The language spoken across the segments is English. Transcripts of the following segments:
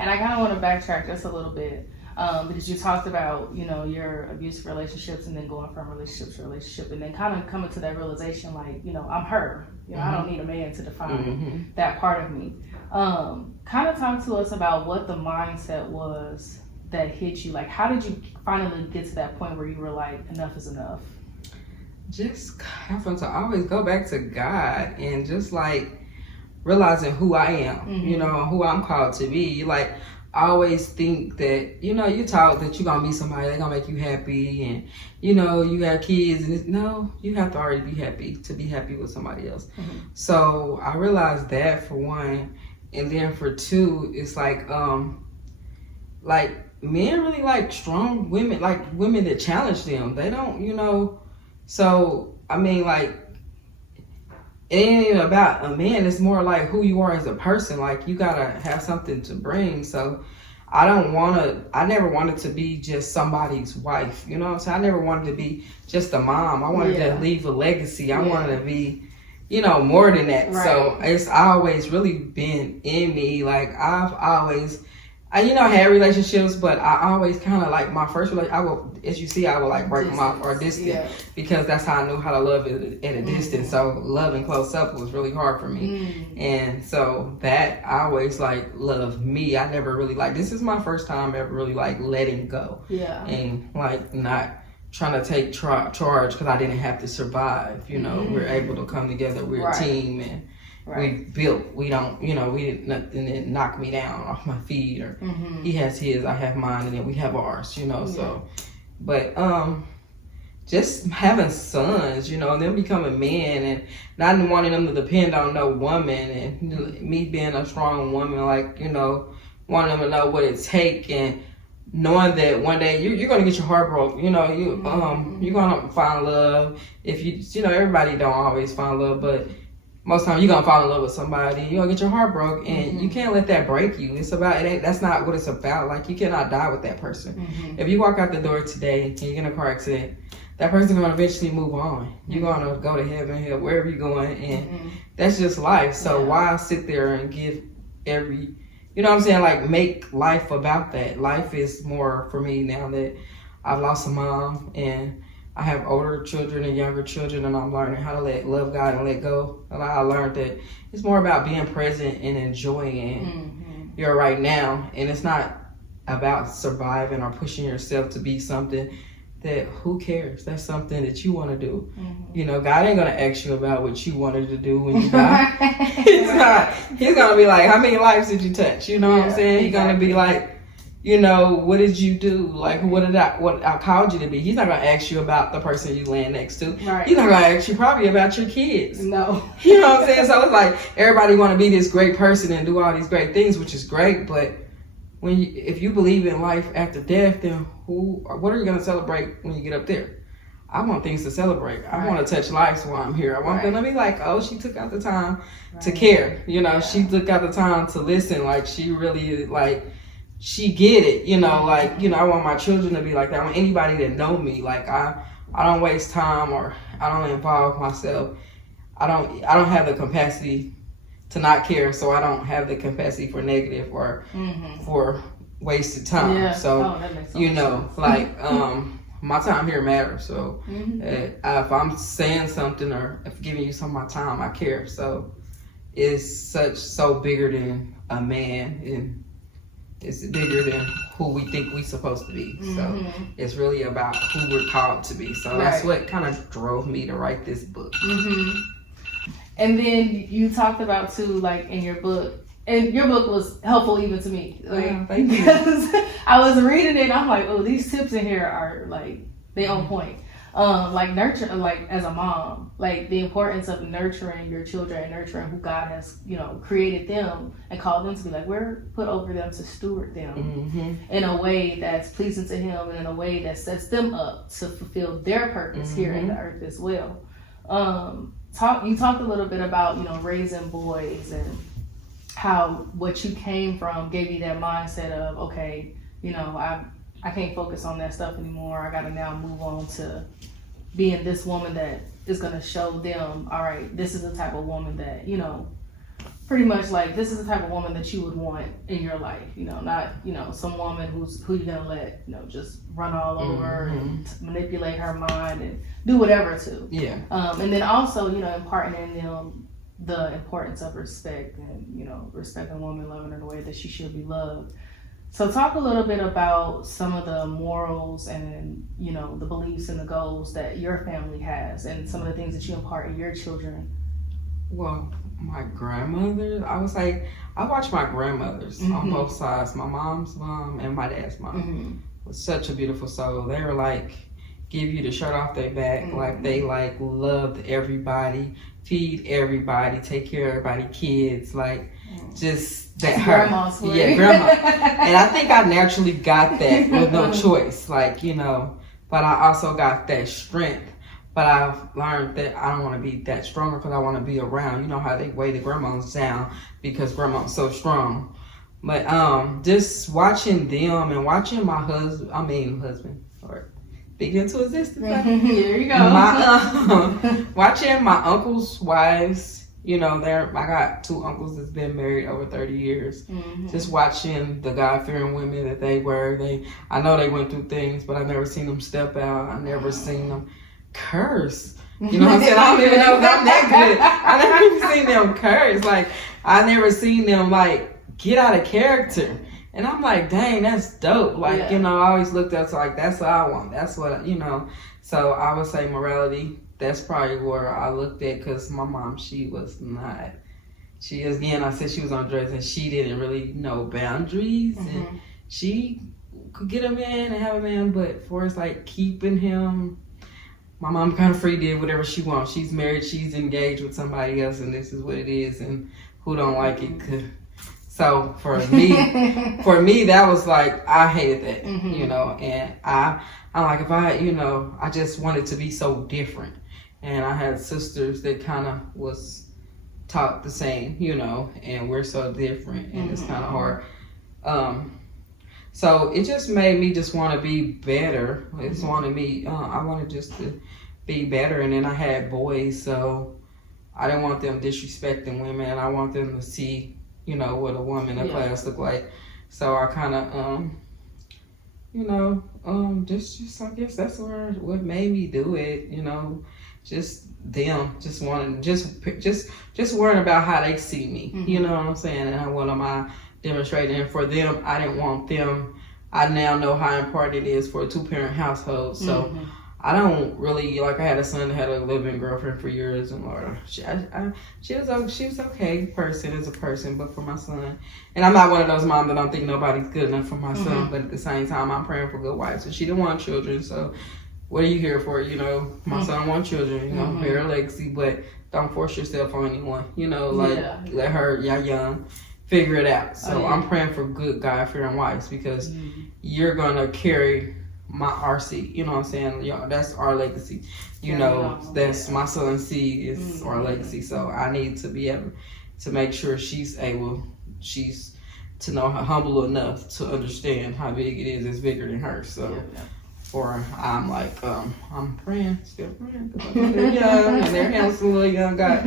And I kind of want to backtrack just a little bit because you talked about, you know, your abusive relationships and then going from relationship to relationship and then kind of coming to that realization, like, you know, I'm her. You know, I don't need a man to define that part of me. Kind of talk to us about what the mindset was that hit you. Like, how did you finally get to that point where you were like, enough is enough? Just having to always go back to God and just like realizing who I am, you know, who I'm called to be. Like, I always think that, you know, you taught that you're gonna be somebody that's gonna make you happy and, you know, you got kids and no, you have to already be happy to be happy with somebody else. So I realized that for one, and then for two, it's like men really like strong women, like women that challenge them. They don't, you know, so I mean, like, it ain't even about a man, it's more like who you are as a person. Like, you gotta have something to bring. So I never wanted to be just somebody's wife, you know what I'm saying? I never wanted to be just a mom. I wanted to leave a legacy. I wanted to be, you know, more than that. Right. So it's always really been in me. Like, I've always, you know, had relationships, but I always kind of like my first relationship, I would, as you see, I would like break them off or distant because that's how I knew how to love it at a distance. So loving close up was really hard for me. And so that I always like loved me. I never really like, this is my first time ever really like letting go. And like not trying to take charge because I didn't have to survive. You know, we're able to come together. We're a team and we built. We don't, you know, we didn't nothing that knock me down off my feet or he has his, I have mine, and then we have ours, you know. So, but just having sons, you know, and them becoming men and not wanting them to depend on no woman and me being a strong woman, like, you know, wanting them to know what it takes and knowing that one day you're gonna get your heart broke, you know, you're gonna find love. If you know, everybody don't always find love, but most times you're gonna fall in love with somebody, you're gonna get your heart broke, and you can't let that break you. It's about, that's not what it's about. Like, you cannot die with that person. If you walk out the door today and you get in a car accident, that person's gonna eventually move on. You're gonna go to heaven, hell, wherever you're going, and that's just life. So why sit there and give every, you know what I'm saying, like, make life about that. Life is more for me now that I've lost a mom and I have older children and younger children, and I'm learning how to love God and let go. And I learned that it's more about being present and enjoying your right now. And it's not about surviving or pushing yourself to be something that, who cares? That's something that you want to do. You know, God ain't going to ask you about what you wanted to do when you die. He's going to be like, how many lives did you touch? You know what I'm saying? He's going to be like, you know, what did you do? Like, what I called you to be? He's not gonna ask you about the person you laying next to. He's not gonna ask you probably about your kids. No. You know what I'm saying? So it's like everybody want to be this great person and do all these great things, which is great. But if you believe in life after death, then what are you gonna celebrate when you get up there? I want things to celebrate. I want to touch lives while I'm here. I want them to be like, oh, she took out the time to care. You know, she took out the time to listen. Like, she really like. She get it, you know, like, you know, I want my children to be like that. I want anybody to know me. Like, I don't waste time or I don't involve myself. I don't have the capacity to not care, so I don't have the capacity for negative or for wasted time. So, you know, like, my time here matters. So if I'm saying something or if giving you some of my time, I care. So it's so bigger than a man, and it's bigger than who we think we're supposed to be. So it's really about who we're called to be. So that's what kind of drove me to write this book. And then you talked about too, like, in your book, and your book was helpful even to me. Like, thank you. Because I was reading it and I'm like, oh, these tips in here are like, they on point. Like nurture, like as a mom, like the importance of nurturing your children and nurturing who God has, you know, created them and called them to be. Like, we're put over them to steward them in a way that's pleasing to Him and in a way that sets them up to fulfill their purpose here in the earth as well. You talked a little bit about, you know, raising boys and how what you came from gave you that mindset of, okay, you know, I can't focus on that stuff anymore. I got to now move on to being this woman that is going to show them, all right, this is the type of woman that, you know, pretty much like, this is the type of woman that you would want in your life, you know, not, you know, some woman who you're gonna let, you know, just run all over and manipulate her mind and do whatever to. Yeah. And then also, you know, imparting in them the importance of respect and, you know, respecting a woman, loving her the way that she should be loved. So talk a little bit about some of the morals and, you know, the beliefs and the goals that your family has and some of the things that you impart in your children. Well, my grandmother, I watched my grandmothers on both sides. My mom's mom and my dad's mom was such a beautiful soul. They were like, give you the shirt off their back. Like, they like loved everybody, feed everybody, take care of everybody, kids, like just that her. Yeah, grandma. And I think I naturally got that with no choice. Like, you know, but I also got that strength. But I've learned that I don't want to be that stronger because I want to be around. You know how they weigh the grandmas down because grandma's so strong. But just watching them and watching my husband, or speak into existence. Here you go. Watching my uncles' wives, you know, I got 2 uncles that's been married over 30 years. Just watching the God-fearing women that they were. I know they went through things, but I never seen them step out. I never seen them curse. You know what I'm saying? I don't even know if I'm that good. I never even seen them curse. Like, I never seen them like get out of character. And I'm like, dang, that's dope. Like, you know, I always looked up to like, that's what I want. That's what, you know. So I would say morality, that's probably where I looked at, because my mom, she was not. She, again, I said she was on drugs and she didn't really know boundaries. And she could get a man and have a man, but for us, like, keeping him, my mom kind of free, did whatever she wants. She's married, she's engaged with somebody else, and this is what it is, and who don't like it could. So for me, that was like, I hated that, you know, and I'm like, if I, you know, I just wanted to be so different. And I had sisters that kind of was taught the same, you know, and we're so different, and it's kind of hard. So it just made me just want to be better. It's wanted me, I wanted just to be better. And then I had boys, so I didn't want them disrespecting women. I want them to see, you know, what a woman in class look like. So I kind of, you know, just I guess that's what made me do it, you know, just them, just wanting, just worrying about how they see me, you know what I'm saying? And what am I demonstrating? And for them, I didn't want them. I now know how important it is for a 2-parent household. So I don't really, like, I had a son that had a living girlfriend for years, and Lord, she was okay person as a person, but for my son, and I'm not one of those moms that don't think nobody's good enough for my son, but at the same time, I'm praying for good wives. So she didn't want children, so what are you here for? You know, my son wants children, you know, bear a legacy, but don't force yourself on anyone, you know, like, let her, y'all young, figure it out. So I'm praying for good God-fearing wives, because you're gonna carry my RC, you know what I'm saying? You know, that's our legacy. You know, that's my son's seed is our legacy. So I need to be able to make sure she's to know her humble enough to understand how big it is. It's bigger than her. So or I'm like, I'm praying, still praying, because they're young and their hands a little young. God,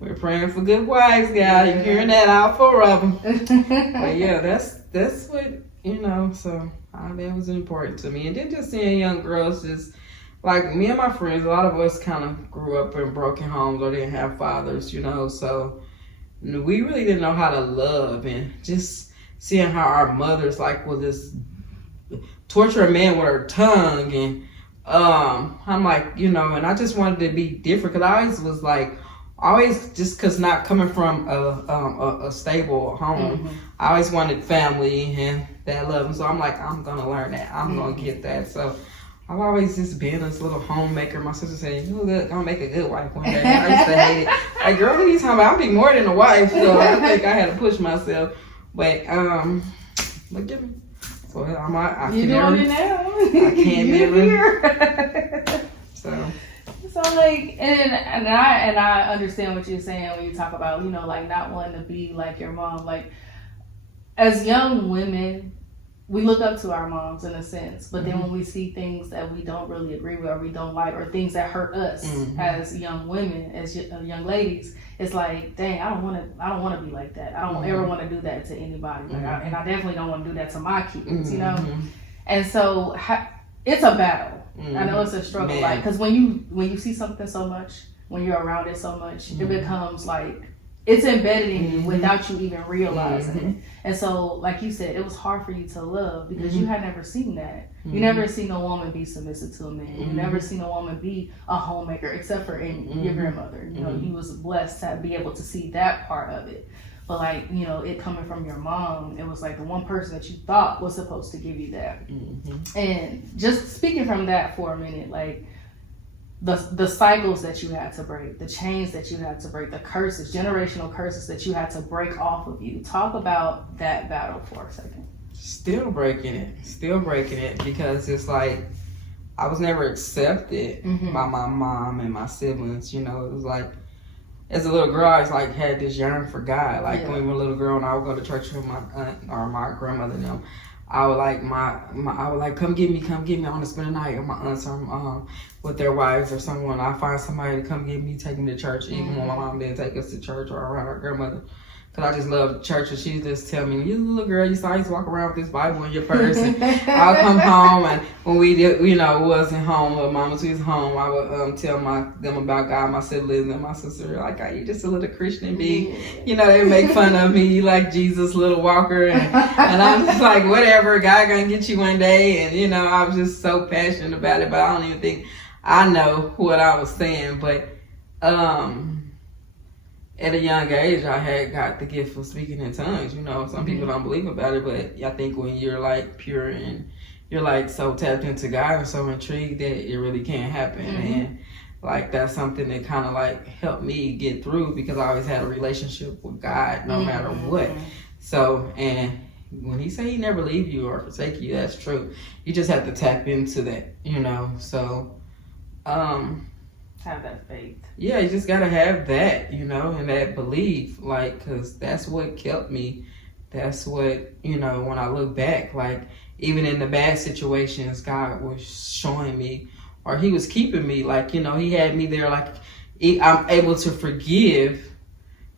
we're praying for good wives, God. You're hearing that, all 4 of them. But yeah, that's what, you know, so that was important to me. And then just seeing young girls, just like me and my friends, a lot of us kind of grew up in broken homes or didn't have fathers, you know, so we really didn't know how to love. And just seeing how our mothers, like, will just torture a man with her tongue. And I'm like, you know, and I just wanted to be different, because I always was like, just because not coming from a stable home, I always wanted family and that love. And so I'm like, I'm going to learn that. I'm going to get that. So I've always just been this little homemaker. My sister said, you're going to make a good wife one day. I used to hate it. Like, girl, what are you talking about? I'll be more than a wife. So I think I had to push myself. But look at me. So I can never. It now. I can't never. So like, and I understand what you're saying when you talk about, you know, like, not wanting to be like your mom. Like, as young women, we look up to our moms in a sense, but then when we see things that we don't really agree with or we don't like, or things that hurt us as young women, as young ladies, it's like, dang, I don't want to be like that. I don't ever want to do that to anybody, like, and I definitely don't want to do that to my kids, you know. And so it's a battle. I know it's a struggle, like, because when you see something so much, when you're around it so much, it becomes like it's embedded in you without you even realizing it. And so, like you said, it was hard for you to love because you had never seen that. You never seen a woman be submissive to a man. You never seen a woman be a homemaker, except for in your grandmother. You know, you was blessed to be able to see that part of it. But like, you know, it coming from your mom, it was like the one person that you thought was supposed to give you that. And just speaking from that for a minute, like, the cycles that you had to break, the chains that you had to break, the curses, generational curses that you had to break off of you. Talk about that battle for a second. Still breaking it because it's like I was never accepted by my mom and my siblings. You know, it was like as a little girl, I was like had this yearning for God. Like when we were a little girl and I would go to church with my aunt or my grandmother and them. I would like I would like come get me. I want to spend the night with my aunts or with their wives or someone. I find somebody to come get me, take me to church, even when my mom didn't take us to church or around our grandmother. Cause I just love church, and she just tell me, "You little girl, you always walk around with this Bible in your purse." And I'll come home, and when we did, wasn't home, but Mama was home, I would tell them about God, my siblings and my sister, like, "Oh, you just a little Christian bee." You know, they make fun of me, like Jesus, little walker, and I'm just like, whatever, God gonna get you one day, and you know, I was just so passionate about it, but I don't even think I know what I was saying, but at a young age, I had got the gift of speaking in tongues. You know, some people don't believe about it, but I think when you're like pure and you're like so tapped into God and so intrigued that it really can happen. And like that's something that kind of like helped me get through because I always had a relationship with God no matter what. So, and when he say he never leave you or forsake you, that's true. You just have to tap into that, you know. So, have that faith. Yeah, you just gotta have that, you know, and that belief, like, cause that's what kept me. That's what, you know, when I look back, like, even in the bad situations, God was showing me, or he was keeping me, like, you know, he had me there, like, I'm able to forgive,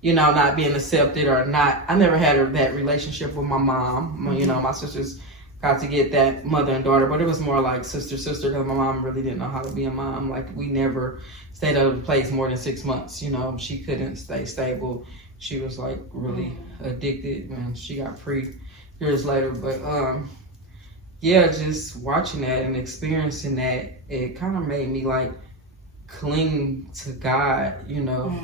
you know, not being accepted or not. I never had that relationship with my mom. You know, my sisters got to get that mother and daughter, but it was more like sister, because my mom really didn't know how to be a mom. Like, we never stayed out of the place more than 6 months. You know, she couldn't stay stable. She was like really addicted and she got free years later. But yeah, just watching that and experiencing that, it kind of made me like cling to God, you know.